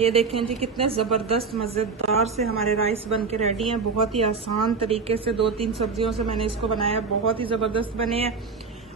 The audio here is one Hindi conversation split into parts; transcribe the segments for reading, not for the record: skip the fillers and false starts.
ये देखें जी कितने ज़बरदस्त मज़ेदार से हमारे राइस बन के रेडी हैं। बहुत ही आसान तरीके से 2-3 सब्जियों से मैंने इसको बनाया, बहुत ही ज़बरदस्त बने हैं।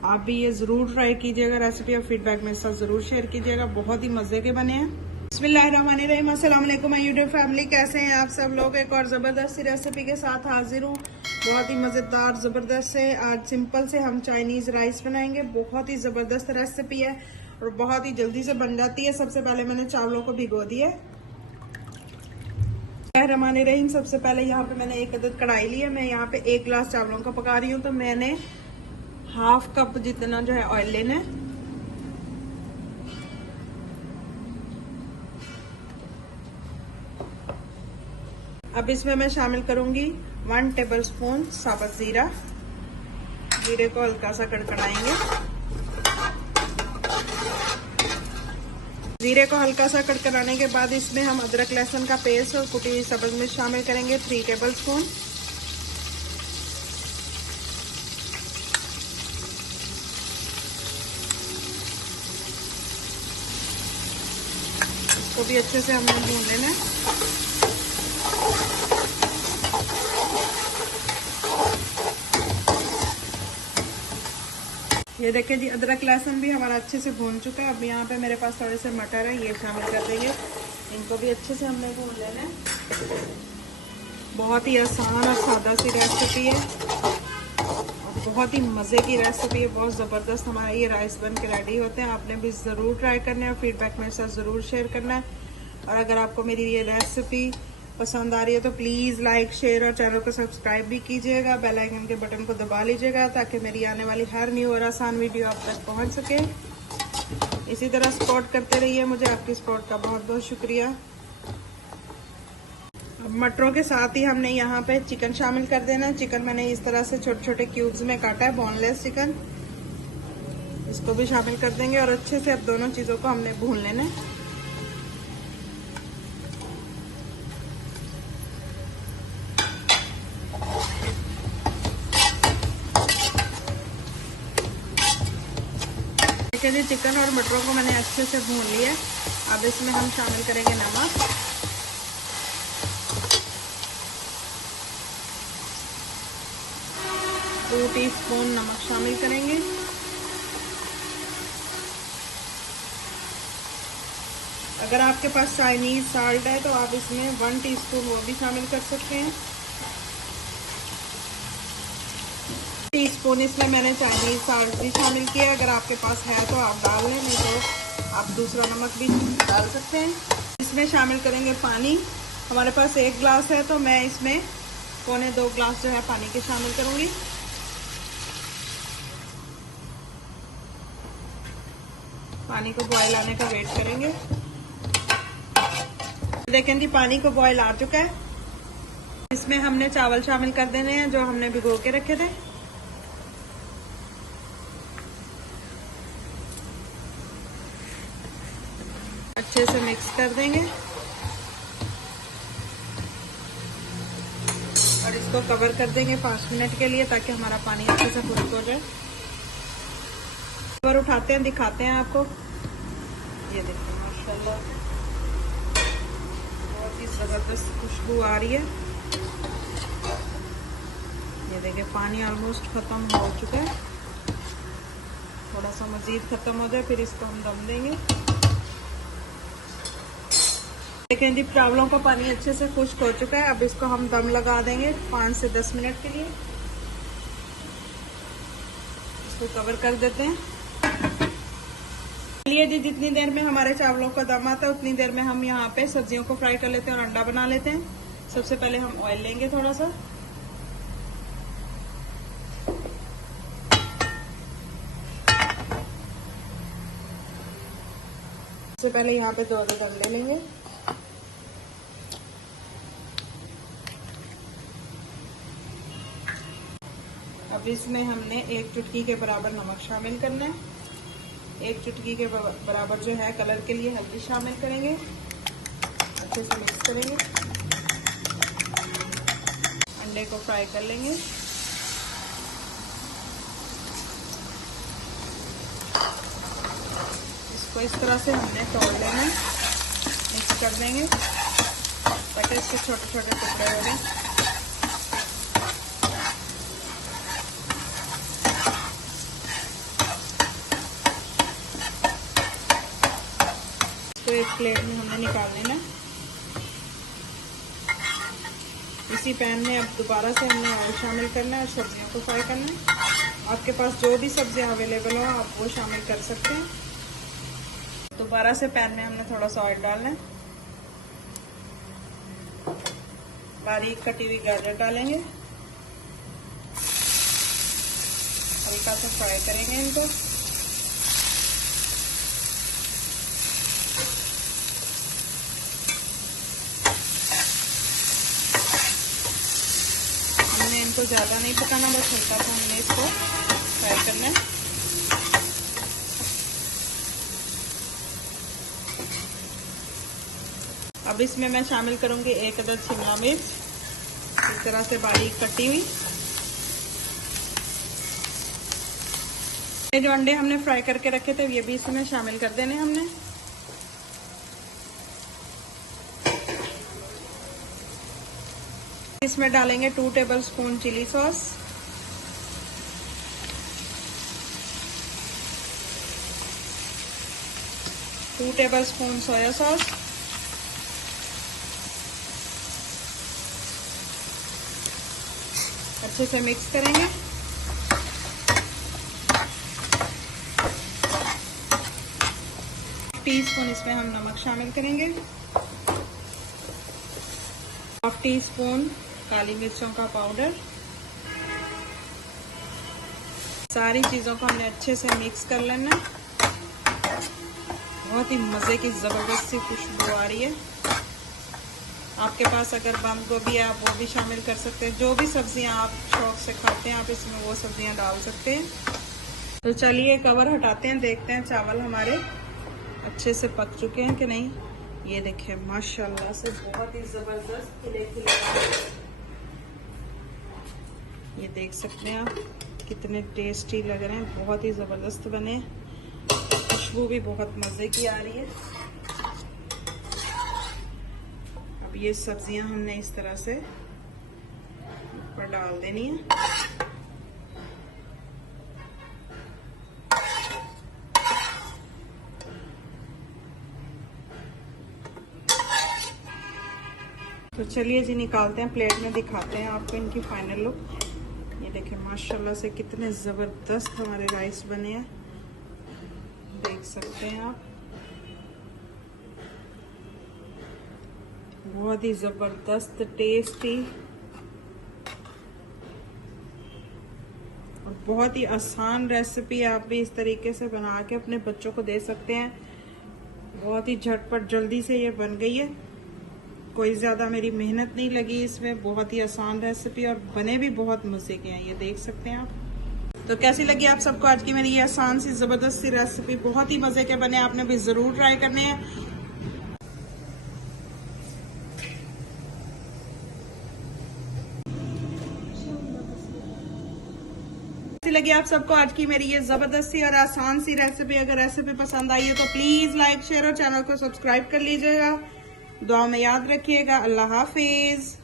आप भी ये ज़रूर ट्राई कीजिएगा रेसिपी और फीडबैक मेरे साथ ज़रूर शेयर कीजिएगा। बहुत ही मज़े के बने हैं। बिस्मिल्लाहिर्रहमानिर्रहीम, अस्सलाम वालेकुम माय यूट्यूब फैमिली, कैसे हैं आप सब लोग। एक और ज़बरदस्त सी रेसिपी के साथ हाजिर हूँ। बहुत ही मज़ेदार ज़बरदस्त से आज सिंपल से हम चाइनीज़ राइस बनाएंगे। बहुत ही ज़बरदस्त रेसिपी है और बहुत ही जल्दी से बन जाती है। सबसे पहले मैंने चावलों को भिगो दिया। बिस्मिल्लाहिर्रहमानिर्रहीम, सबसे पहले यहाँ पे मैंने एक अदद कढ़ाई ली है। मैं यहाँ पे 1 गिलास चावलों का पका रही हूँ, तो मैंने हाफ कप जितना जो है ऑयल लेना है। अब इसमें मैं शामिल करूंगी 1 टेबलस्पून साबुत जीरा। जीरे को हल्का सा कड़कड़ाएंगे। जीरे को हल्का सा कड़कड़ाने के बाद इसमें हम अदरक लहसुन का पेस्ट और कुटी हुई सब्ज मिर्च शामिल करेंगे 3 टेबलस्पून। इसको भी अच्छे से हमने भून लेना है। ये देखिए जी, अदरक लहसुन भी हमारा अच्छे से भून चुका है। अब यहाँ पे मेरे पास थोड़े से मटर है, ये शामिल कर देंगे। इनको भी अच्छे से हमने भून लेना है। बहुत ही आसान और सादा सी रेसिपी है और बहुत ही मज़े की रेसिपी है। बहुत ज़बरदस्त हमारा ये राइस बन के रेडी होते हैं। आपने भी ज़रूर ट्राई करना है और फीडबैक मेरे साथ ज़रूर शेयर करना है। और अगर आपको मेरी ये रेसिपी पसंद आ रही है तो प्लीज़ लाइक, शेयर और चैनल को सब्सक्राइब भी कीजिएगा। बेल आइकन के बटन को दबा लीजिएगा ताकि मेरी आने वाली हर न्यू और आसान वीडियो आप तक पहुंच सके। इसी तरह सपोर्ट करते रहिए मुझे। आपकी सपोर्ट का बहुत बहुत शुक्रिया। अब मटरों के साथ ही हमने यहाँ पे चिकन शामिल कर देना है। चिकन मैंने इस तरह से छोटे छोटे क्यूब्स में काटा है, बोनलेस चिकन। इसको भी शामिल कर देंगे और अच्छे से अब दोनों चीज़ों को हमने भून लेना है। जी, चिकन और मटरों को मैंने अच्छे से भून लिया। अब इसमें हम शामिल करेंगे नमक। दो टीस्पून नमक शामिल करेंगे। अगर आपके पास चाइनीज साल्ट है तो आप इसमें 1 टीस्पून वो भी शामिल कर सकते हैं। टीस्पून इसमें मैंने चाइनीज साल्ट भी शामिल किया। अगर आपके पास है तो आप डाल लें, नहीं तो आप दूसरा नमक भी डाल सकते हैं। इसमें शामिल करेंगे पानी। हमारे पास 1 गिलास है तो मैं इसमें 1.25 गिलास जो है पानी के शामिल करूंगी। पानी को बॉयल आने का वेट करेंगे। देखें जी, पानी को बॉयल आ चुका है। इसमें हमने चावल शामिल कर देने हैं जो हमने भिगो के रखे थे। अच्छे से मिक्स कर देंगे और इसको कवर कर देंगे 5 मिनट के लिए ताकि हमारा पानी अच्छे से खुश्क हो जाए। कवर उठाते हैं, दिखाते हैं आपको। ये देखिए माशाल्लाह बहुत ही ज़बरदस्त खुशबू आ रही है। ये देखिए पानी ऑलमोस्ट ख़त्म हो चुका है। थोड़ा सा मज़ीद ख़त्म हो जाए फिर इसको हम दम देंगे। देखें जी, चावलों का पानी अच्छे से खुश्क हो चुका है। अब इसको हम दम लगा देंगे 5 से 10 मिनट के लिए। इसको कवर कर देते हैं। चलिए जी, जितनी देर में हमारे चावलों का दम आता है उतनी देर में हम यहाँ पे सब्जियों को फ्राई कर लेते हैं और अंडा बना लेते हैं। सबसे पहले हम ऑयल लेंगे थोड़ा सा। सबसे पहले यहाँ पे 2 अदद अंडे लेंगे। अब इसमें हमने 1 चुटकी के बराबर नमक शामिल करना है। 1 चुटकी के बराबर जो है कलर के लिए हल्दी शामिल करेंगे। अच्छे से मिक्स करेंगे। अंडे को फ्राई कर लेंगे। इसको इस तरह से हमने तोड़ लेना है। कर देंगे ताकि इसके छोटे छोटे टुकड़े हो जाएं। इसको एक प्लेट में हमने निकाल लेना। इसी पैन में अब दोबारा से हमने ऑयल शामिल करना है और सब्जियों को फ्राई करना है। आपके पास जो भी सब्जियां अवेलेबल हो आप वो शामिल कर सकते हैं। दोबारा से पैन में हमने थोड़ा सा ऑयल डालना है। बारीक कटी हुई गाजर डालेंगे, हल्का सा फ्राई करेंगे इनको। हमने इनको ज्यादा नहीं पकाना, बस हल्का सा हमने इसको फ्राई करना है। अब इसमें मैं शामिल करूंगी 1 अदद शिमला मिर्च, इस तरह से बारीक कटी हुई। ये जो अंडे हमने फ्राई करके रखे थे ये भी इसमें शामिल कर देने हमने। इसमें डालेंगे 2 tablespoon chilli sauce, 2 tablespoon soya sauce, अच्छे से मिक्स करेंगे। टीस्पून इसमें हम नमक शामिल करेंगे, हाफ टी स्पून काली मिर्चों का पाउडर। सारी चीजों को हमने अच्छे से मिक्स कर लेना। बहुत ही मजे की जबरदस्त सी खुशबू आ रही है। आपके पास अगर बंद गोभी है आप वो भी शामिल कर सकते हैं। जो भी सब्जियां आप शौक से खाते हैं आप इसमें वो सब्जियां डाल सकते हैं। तो चलिए कवर हटाते हैं, देखते हैं चावल हमारे अच्छे से पक चुके हैं कि नहीं। ये देखिए माशाल्लाह से बहुत ही जबरदस्त खिले खिले, ये देख सकते हैं आप कितने टेस्टी लग रहे हैं, बहुत ही जबरदस्त बने। खुशबू भी बहुत मजे की आ रही है। अब ये सब्जियां हमने इस तरह से ऊपर डाल देनी है। तो चलिए जी निकालते हैं, प्लेट में दिखाते हैं आपको इनकी फाइनल लुक। ये देखिए माशाल्लाह से कितने जबरदस्त हमारे राइस बने हैं, देख सकते हैं आप। बहुत ही जबरदस्त टेस्टी और बहुत ही आसान रेसिपी। आप भी इस तरीके से बना के अपने बच्चों को दे सकते हैं। बहुत ही झटपट जल्दी से ये बन गई है, कोई ज्यादा मेरी मेहनत नहीं लगी इसमें। बहुत ही आसान रेसिपी और बने भी बहुत मजे के हैं, ये देख सकते हैं आप। तो कैसी लगी आप सबको आज की मेरी ये आसान सी जबरदस्त सी रेसिपी? बहुत ही मजे के बने, आपने भी जरूर ट्राई करने हैं। लगी आप सबको आज की मेरी ये जबरदस्त सी और आसान सी रेसिपी? अगर रेसिपी पसंद आई है तो प्लीज लाइक शेयर और चैनल को सब्सक्राइब कर लीजिएगा। दुआ में याद रखिएगा। अल्लाह हाफिज।